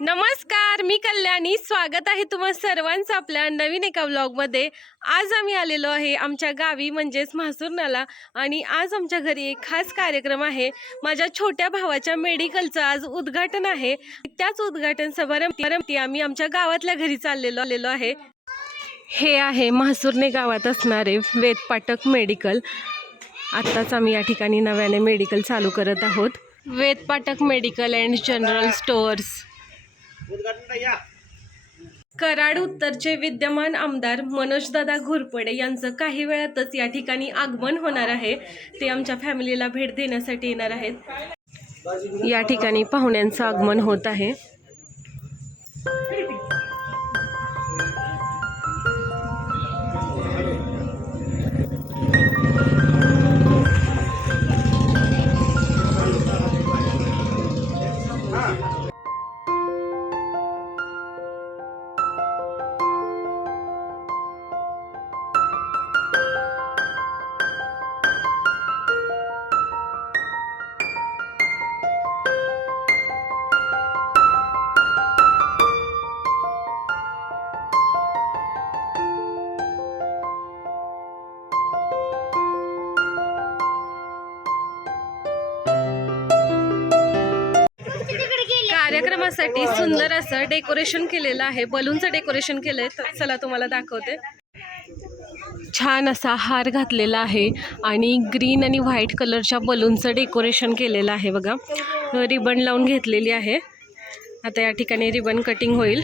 नमस्कार, मी कल्याणी. स्वागत आहे तुम्हा सर्वांचं आपल्या नवीन एका व्लॉगमध्ये. आज आम्ही आलेलो आहे आमच्या गावी म्हणजेच म्हासुरनाला आणि आज आमच्या घरी एक खास कार्यक्रम आहे. माझ्या छोट्या भावाच्या मेडिकलचं आज उद्घाटन आहे. त्याच उद्घाटन समारंभात आम्ही आमच्या गावातल्या घरी चाललेलो आहे. हे आहे म्हासुर्ने गावात असणारे वेदपाटक मेडिकल. आत्ताच आम्ही या ठिकाणी नव्याने मेडिकल चालू करत आहोत. Vedpathak medical and general stores. Karad उत्तरचे विद्यमान आमदार मनोजदादा घोरपडे यांचं काही वेळातच या ठिकाणी आगमन होणार आहे. ते आमच्या फॅमिलीला भेट देण्यासाठी येणार आहेत. या ठिकाणी पाहुण्यांचं आगमन होत आहे. कार्यक्रमासाठी सुंदर असं डेकोरेशन केलेलं आहे. बलूनचं डेकोरेशन केलंय. तर चला तुम्हाला दाखवते. छान असा हार घातलेला आहे आणि ग्रीन आणि व्हाईट कलरच्या बलूनचं डेकोरेशन केलेलं आहे. बघा, रिबन लावून घेतलेली आहे. आता या ठिकाणी रिबन कटिंग होईल.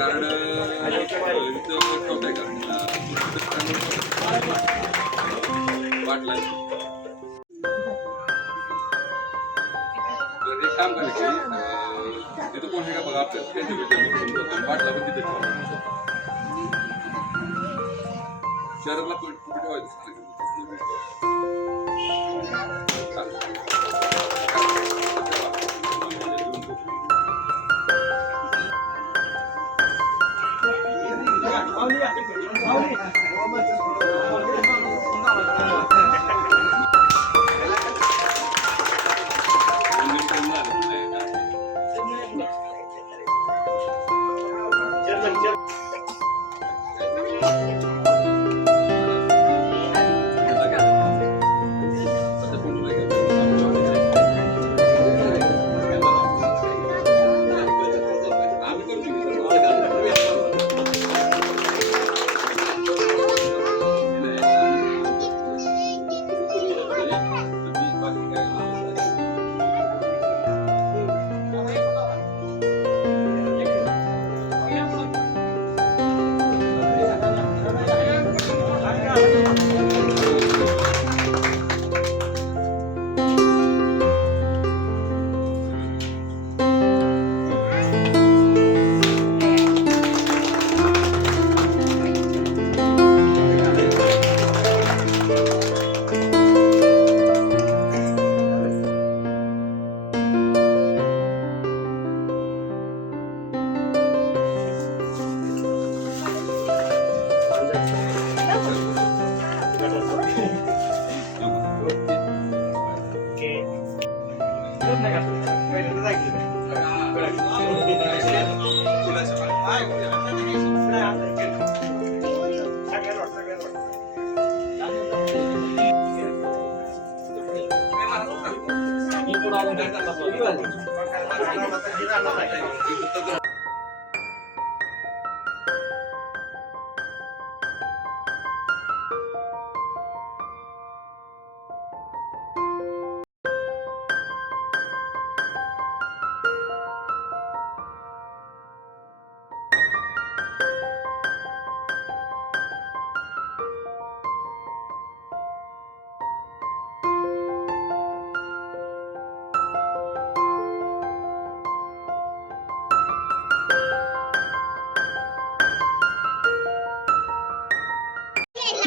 कारण वाटलं एक काम करायचं तिथं कोण आहे का बघा. आपल्या वाटला पण तिथे शहरातला कुठे ठेवायचं.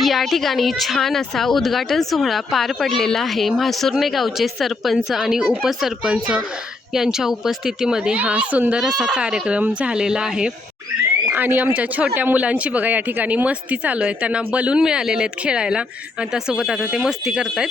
या ठिकाणी छान असा उद्घाटन सोहळा पार पडलेला आहे. म्हासुर्णे गावचे सरपंच आणि उपसरपंच यांच्या उपस्थितीमध्ये हा सुंदर असा कार्यक्रम झालेला आहे. आणि आमच्या छोट्या मुलांची बघा या ठिकाणी मस्ती चालू आहे. त्यांना बलून मिळालेले आहेत खेळायला आणि त्यासोबत आता ते मस्ती करतायत.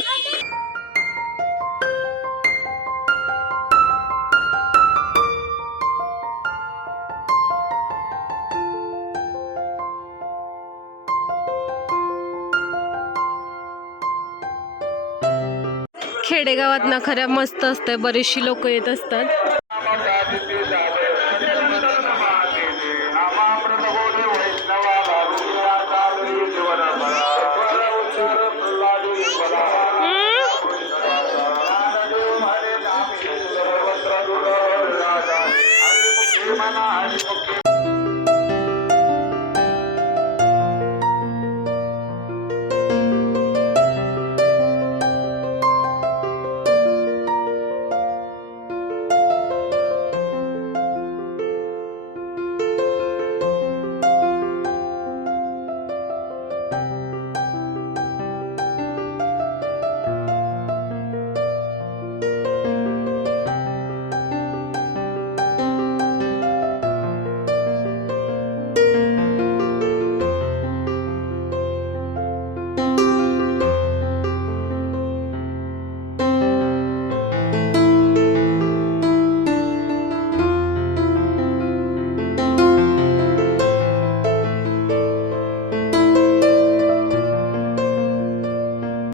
खेडेगावात ना खऱ्या मस्त असतं, बरीचशी लोक येत असतात.